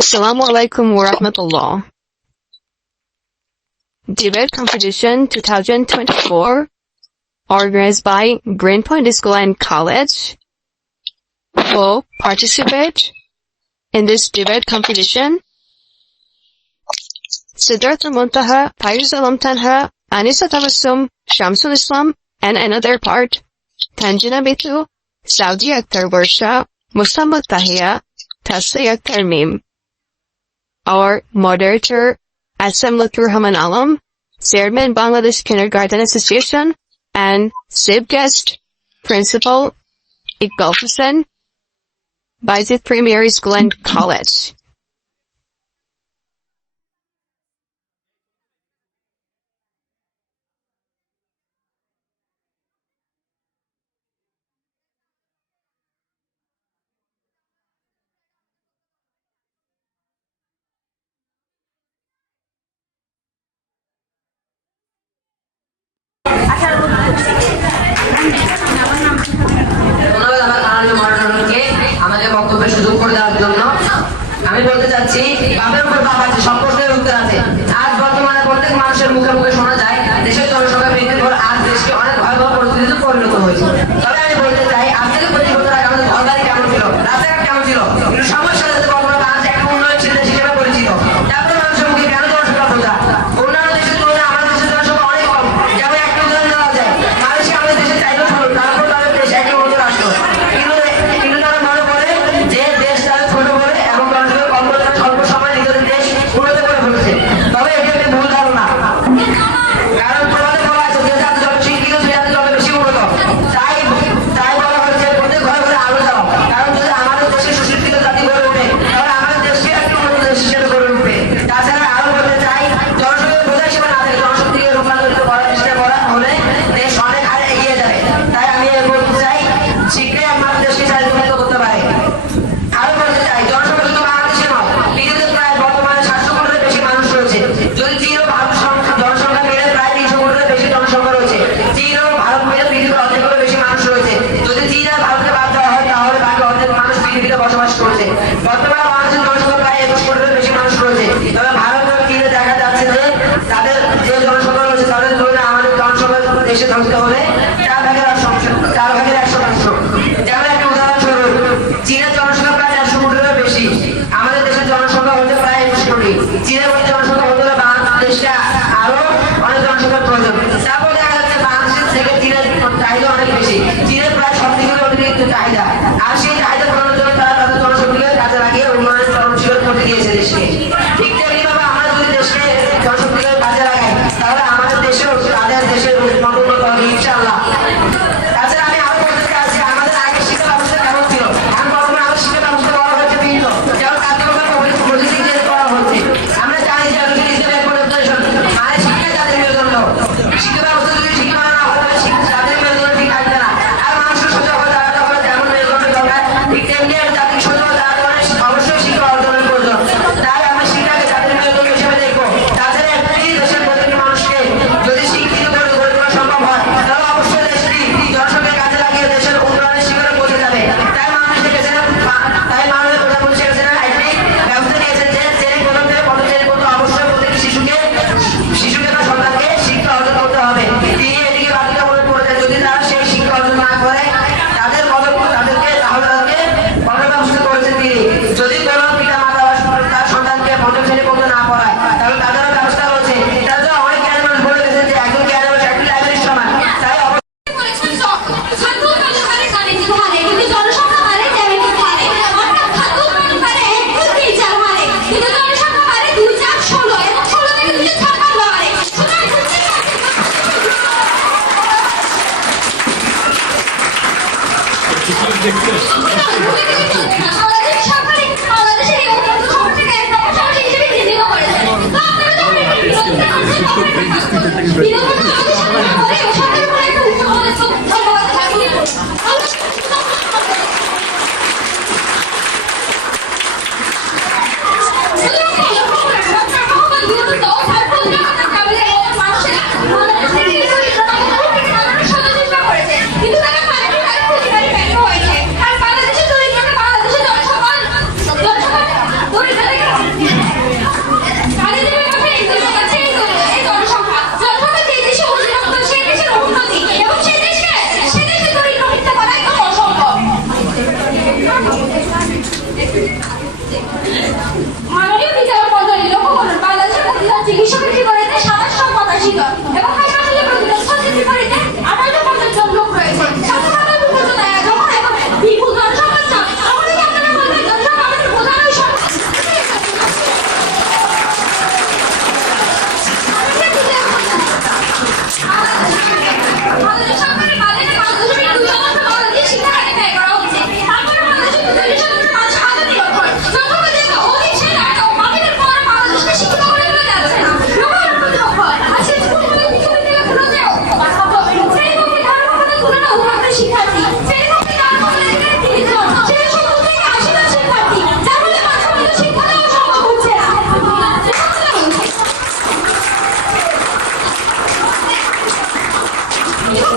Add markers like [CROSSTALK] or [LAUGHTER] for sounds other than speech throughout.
Assalamu alaikum wa rahmatullah. Debate competition 2024 organized by Greenpoint School and College. Who participate in this debate competition? Siddhartha Muntaha, Faiz Alam Tanha, Anisa Tawassum, Shamsul Islam, and another part, Tanjina Bitu, Saudi Akhtar Warsha, Musammat Tahia, Tasliya Tarmim. Our moderator, Asamlukur Haman Alam, Chairman Bangladesh Kindergarten Association, and SIB guest, Principal Iqbal Hussain, Bayezid Primary School and College. [LAUGHS] Uh, আরও অনেক অংশগ্রহণ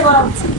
করতে করা হচ্ছে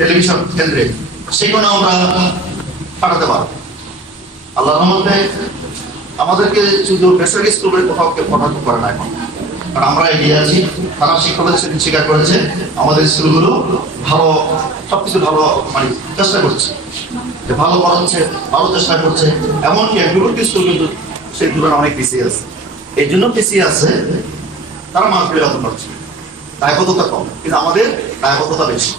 television কেন্দ্রে সেখানে আমরা পাঠাতে পারব। আল্লাহ রহমতে আমাদেরকে শুধু বেসরকারি স্কুলের কোথাও কেউ পাঠাতে পারে না এখন। কারণ আমরা এগিয়ে আছি, তারা শিক্ষকদের সেদিন স্বীকার করেছে, আমাদের স্কুলগুলো ভালো, সবকিছু ভালো মানে চেষ্টা করছে। যে ভালো পড়াচ্ছে, ভালো চেষ্টা করছে, এমনকি দূরবর্তী স্কুল কিন্তু সেই তুলনায় অনেক পিছিয়ে আছে। এই জন্য পিছিয়ে আছে, তারা মাছ বিরাজন করছে দায়বদ্ধতা কম, কিন্তু আমাদের দায়বদ্ধতা বেশি।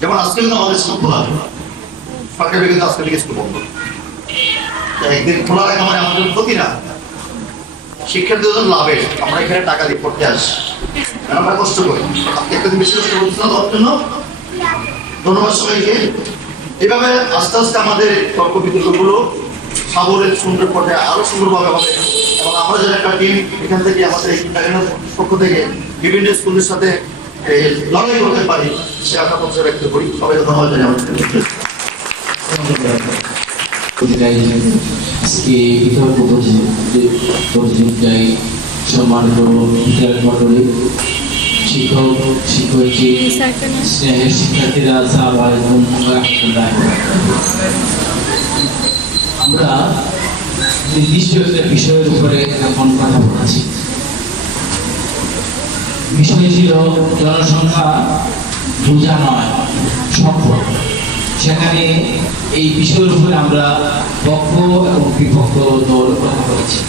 যেমন আজকে কিন্তু আমাদের স্কুল খোলা। সরকারি কিন্তু আজকে থেকে স্কুল বন্ধ। একদিন খোলা রাখা মানে আমাদের ক্ষতি না। শিক্ষার্থীদের জন্য লাভের, আমরা এখানে টাকা দিয়ে পড়তে আসি। আমরা কষ্ট করি? একটা বেশি কষ্ট করছি না তার জন্য ধন্যবাদ সবাইকে। এভাবে আস্তে আস্তে আমাদের তর্ক বিতর্কগুলো সাবরের সুন্দর পথে আরও সুন্দরভাবে হবে। এবং আমরা যারা একটা টিম এখান থেকে আমাদের পক্ষ থেকে বিভিন্ন স্কুলের সাথে লড়াই করতে পারি, সে আশা পৌঁছে ব্যক্ত করি। সবাই ধন্যবাদ জানাই আমাদের শিক্ষক শিক্ষার্থীরা আমরা নির্দিষ্ট বিষয়ের উপরে এখন কথা বলছি। বিষয় ছিল জনসংখ্যা বোঝা নয় সম্পদ সেখানে এই বিষয়ের উপরে আমরা পক্ষ এবং বিপক্ষ দল কথা বলেছি।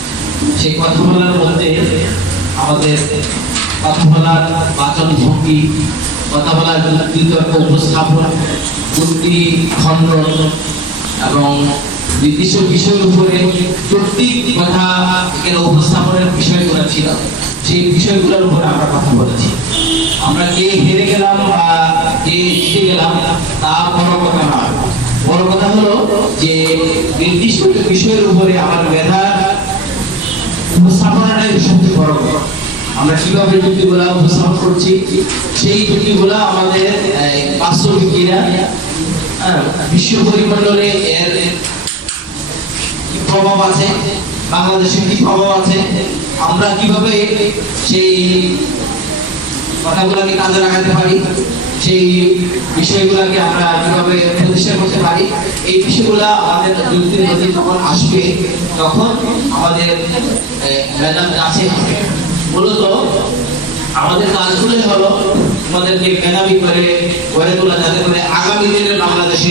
সেই কথা বলার মধ্যে আমাদের কথা বলার বাচন ভঙ্গি কথা বলার বিতর্ক উপস্থাপন বুদ্ধি খণ্ডন এবং নির্দিষ্ট বিষয়ের উপরে যৌক্তিক কথা এখানে উপস্থাপনের বিষয়গুলো ছিল। সেই বিষয়গুলোর উপরে আমরা কথা বলেছি। আমরা কে হেরে গেলাম বা কে জিতে গেলাম তা বড় কথা নয়। বড় কথা হলো যে নির্দিষ্ট বিষয়ের উপরে আমার মেধা উপস্থাপনাটাই সবচেয়ে বড়। কথা। আমরা কীভাবে যুক্তিগুলা উপস্থাপন করছি সেই যুক্তিগুলা আমাদের বাস্তবিক হ্যাঁ, বিশ্ব পরিমণ্ডলে এর প্রভাব আছে? বাংলাদেশে কি প্রভাব আছে? আমরা কীভাবে সেই কথাগুলোকে কাজে লাগাতে পারি? সেই বিষয়গুলোকে আমরা কীভাবে প্রতিষ্ঠা করতে পারি? এই বিষয়গুলো আমাদের যুক্তির মধ্যে যখন আসবে, তখন আমাদের ম্যাডাম আছে। মূলত আমাদের কাজগুলোই হলো আমাদেরকে মেধাবী করে গড়ে তোলা, যাতে করে আগামী দিনের বাংলাদেশের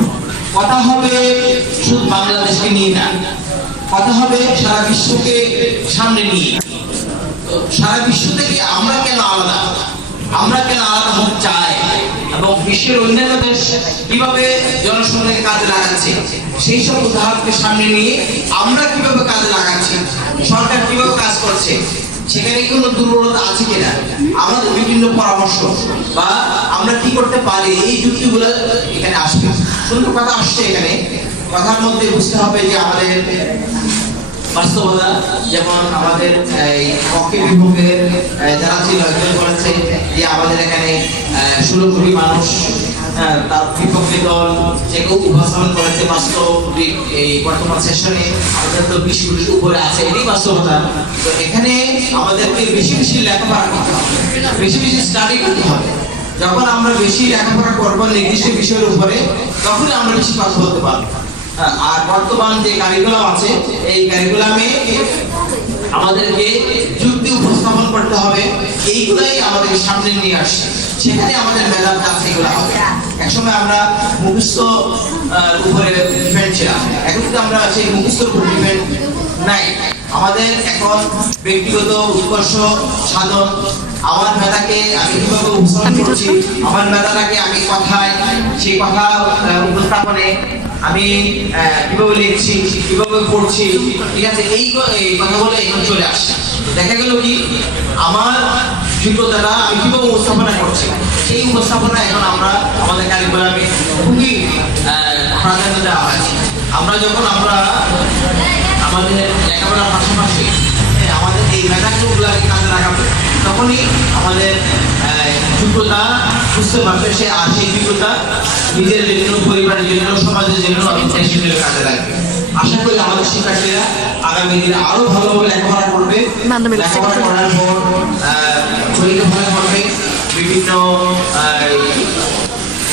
কথা হবে, শুধু বাংলাদেশকে নিয়ে না। কথা হবে সারা বিশ্বকে সামনে নিয়ে। সারা বিশ্ব থেকে আমরা কেন আলাদা? আমরা কেন আলাদা হতে চাই? এবং বিশ্বের অন্যান্য দেশ কীভাবে জনসংখ্যাকে কাজে লাগাচ্ছে? সেই সব উদাহরণকে সামনে নিয়ে আমরা কীভাবে কাজে লাগাচ্ছি? সরকার কীভাবে কাজ করছে? সেখানে কোনো দুর্বলতা আছে কিনা? আমাদের বিভিন্ন পরামর্শ। বা আমরা কি করতে পারি? এই যুক্তিগুলো এখানে আসবে। সুন্দর কথা আসছে এখানে। কথার মধ্যে বুঝতে হবে যে আমাদের বাস্তবতা, যেমন আমাদের, এই পক্ষে বিপক্ষে যারা ছিল, একজন বলেছে যে আমাদের এখানে ষোলো কোটি মানুষ তার বিপক্ষে দল কেউ উপস্থাপন করেছে বাস্তবিক এই বর্তমান সেশনে আমাদের তো বিশ কোটির উপরে আছে এটাই বাস্তবতা। তো এখানে আমাদেরকে বেশি বেশি লেখাপড়া করতে হবে বেশি বেশি স্টাডি করতে হবে। যখন আমরা বেশি লেখাপড়া করব নির্দিষ্ট বিষয়ের উপরে তখনই আমরা বেশি কথা বলতে পারব। হ্যাঁ, আর বর্তমান যে কারিকুলাম আছে এই কারিকুলামে আমাদেরকে যুক্তি উপস্থাপন করতে হবে এইগুলাই আমাদের সামনে নিয়ে আসছে। সেখানে আমাদের মেধার কাজ এগুলো হবে। একসময় আমরা মুখস্থ উপরে ডিপেন্ড ছিলাম। এখন কিন্তু আমরা সেই মুখস্থর উপর ডিপেন্ড নাই। আমাদের এখন ব্যক্তিগত উৎকর্ষ সাধন। আমার মেধাকে আমি কীভাবে উপস্থাপন করছি আমার মেধাটাকে আমি কথায় সেই কথা উপস্থাপনে আমি কীভাবে লিখছি কীভাবে পড়ছি ঠিক আছে? এই কথাগুলো এখন চলে আসছে। দেখা গেল কি? আমার যোগ্যতাটা আমি কীভাবে উপস্থাপনা করছি? সেই উপস্থাপনা এখন আমরা আমাদের কারিকুলামে খুবই প্রাধান্য দেওয়া হয়েছে আমরা যখন আমরা আমাদের লেখাপড়ার পাশাপাশি হ্যাঁ, আমাদের এই মেধাগুলোকে কাজে লাগাবো তখনই আমাদের যোগ্যতা বুঝতে পারবে সে আর সেই যোগ্যতা নিজের জন্য পরিবারের জন্য সমাজের জন্য দেশের জন্য কাজে লাগবে। আশা করি আমাদের শিক্ষার্থীরা আগামী দিনে আরও ভালোভাবে লেখাপড়া করবে। লেখাপড়া করার পর করবে বিভিন্ন